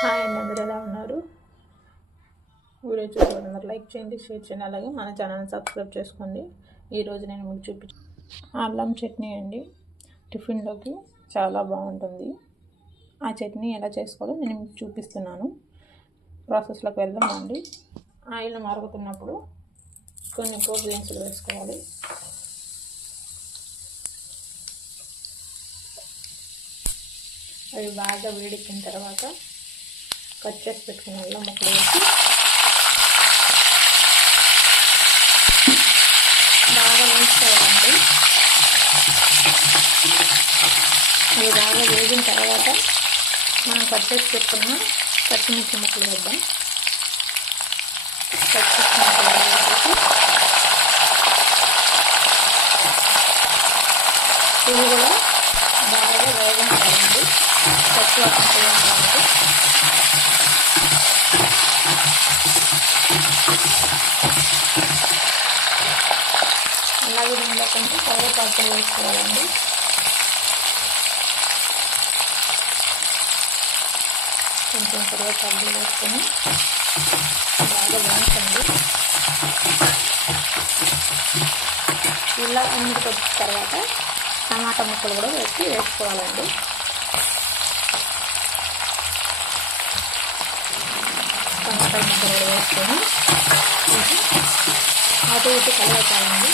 Hi అండి, అందరూ ఎలా ఉన్నారు? వీడియో చూడండి, లైక్ చేయండి, షేర్ చేయండి, అలాగే మన ఛానల్ని సబ్స్క్రైబ్ చేసుకోండి. ఈరోజు నేను మీకు చూపించే అల్లం చట్నీ అండి. టిఫిన్లోకి చాలా బాగుంటుంది. ఆ చట్నీ ఎలా చేసుకోవాలో నేను మీకు చూపిస్తున్నాను. ప్రాసెస్లోకి వెళ్దామండి. ఆయిల్ మరుగుతున్నప్పుడు కొన్ని పోపు దినుసులు వేసుకోవాలి. అవి బాగా వేడెక్కిన తర్వాత కట్ చేసి పెట్టుకున్న అల్లం ముక్కలు వేసి బాగా వేసుకోవాలండి. అవి బాగా వేగిన తర్వాత మనం కట్ చేసి పెట్టుకున్న పచ్చిమిర్చి ముక్కలు వేద్దాం. పచ్చిమిర్చి ముక్కలు వేసేసి ఇవి కూడా బాగా వేగించాలండి. పచ్చి వాసన పోయేంతవరకు. అలాగే దీనిలో కొంచెం కరివేపాకు వేసుకోవాలండి. కొంచెం కరివేపాకు వేసుకొని బాగా వేయించండి. ఇలా అన్నిటికి వచ్చిన తర్వాత టమాటా ముక్కలు కూడా వేసుకోవాలండి. టమాటా ముక్కలు కూడా వేసుకొని అటు ఇటు కలవటాలండి.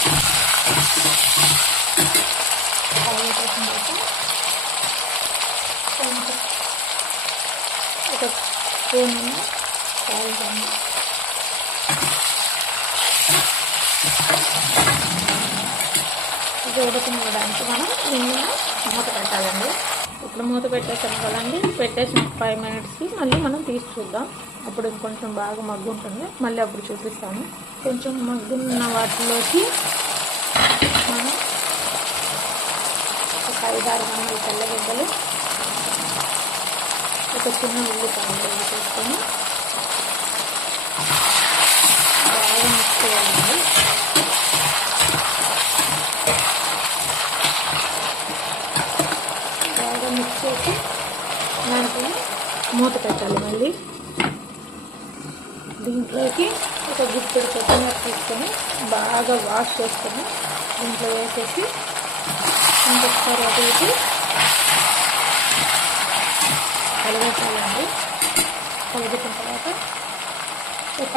కలిపేసిన తర్వాత కొంచెం ఒక స్పూన్ కాల్చండి. ఇది ఉడకనివ్వడానికి మనం దీన్ని మూత పెట్టాలండి. ఇప్పుడు మూత పెట్టేసాం కదండి. పెట్టేసిన 5 మినిట్స్కి మళ్ళీ మనం తీసి చూద్దాం. అప్పుడు కొంచెం బాగా మగ్గు ఉంటుంది. మళ్ళీ అప్పుడు చూపిస్తాను. కొంచెం మగ్గున్న వాటిలోకి మనం ఒక 5-6 గంటలు తెల్లగడ్డలు, ఒక చిన్న ఉల్లిపాయలు వేసుకొని బాగా మిక్స్ చేయాలండి. బాగా మిక్స్ చేసి దాంట్లో మూత పెట్టాలి. మళ్ళీ దీంట్లోకి ఒక గుప్పెడు కొత్తిమీర తీసుకొని బాగా వాష్ చేసుకొని దీంట్లో వేసేసి ఇంకొకసారి అటు ఇటు కలగేసాలండి. కలిగిన తర్వాత ఒక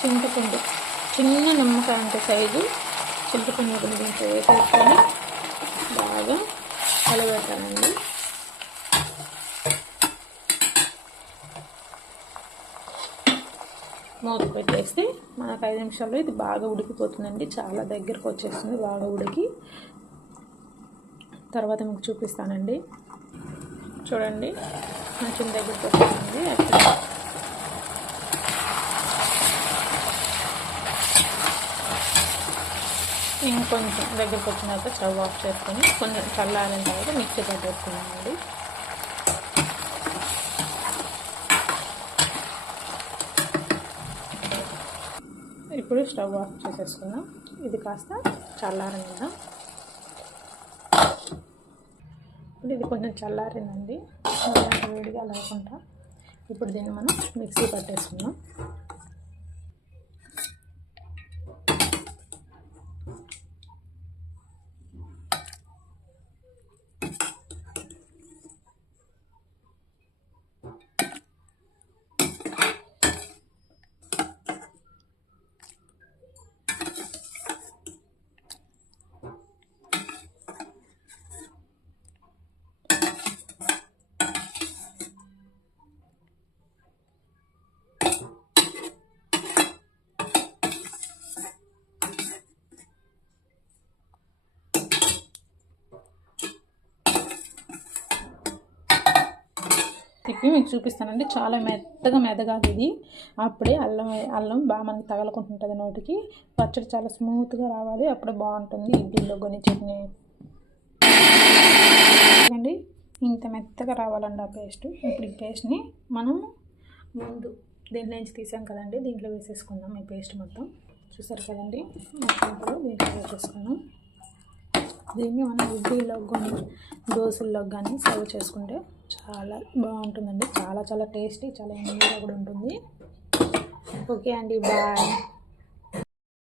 చింతపండు, చిన్న నిమ్మకాయ అంటే సైజు చింతపండు కూడా దీంట్లో వేసేసుకొని బాగా కలగేసాలండి. మూత పెట్టేస్తే మనకు 5 నిమిషాల్లో ఇది బాగా ఉడికిపోతుందండి. చాలా దగ్గరకు వచ్చేస్తుంది. బాగా ఉడికి తర్వాత మీకు చూపిస్తానండి. చూడండి, కొంచెం దగ్గరకు వచ్చేస్తుంది. ఇంకొంచెం దగ్గరకు వచ్చిన తర్వాత స్టవ్ ఆఫ్ చేసుకొని కొంచెం చల్లారిన తర్వాత మిక్సీ పట్టేసుకున్నామండి. ఇప్పుడు స్టవ్ ఆఫ్ చేసేసుకుందాం. ఇది కాస్త చల్లారింది కదా. ఇప్పుడు ఇది కొంచెం చల్లారిందండి. వేడిగా లేకుండా ఇప్పుడు దీన్ని మనం మిక్సీ పట్టేసుకుందాం. తిప్పి మీకు చూపిస్తానండి. చాలా మెత్తగా మెదగాలి ఇది. అప్పుడే అల్లం బాగా మనకి తగలకుంటుంటుంది నోటికి. పచ్చడి చాలా స్మూత్గా రావాలి. అప్పుడే బాగుంటుంది. ఇడ్లీలో కొన్ని చట్నీ అండి. ఇంత మెత్తగా రావాలండి ఆ పేస్ట్. ఇప్పుడు ఈ పేస్ట్ని మనం ముందు దీంట్లో నుంచి తీసాం కదండి, దీంట్లో వేసేసుకుందాం. ఈ పేస్ట్ మొత్తం చూసారు కదండి, మొత్తం దీంట్లో వేసేసుకుందాం. దీన్ని మనం ఇడ్లీలో కానీ దోశల్లో కానీ సర్వ్ చేసుకుంటే చాలా బాగుంటుందండి, చాలా చాలా టేస్టీ, చాలా ఎమ్మీగా కూడా ఉంటుంది. ఓకే అండి, బాయ్.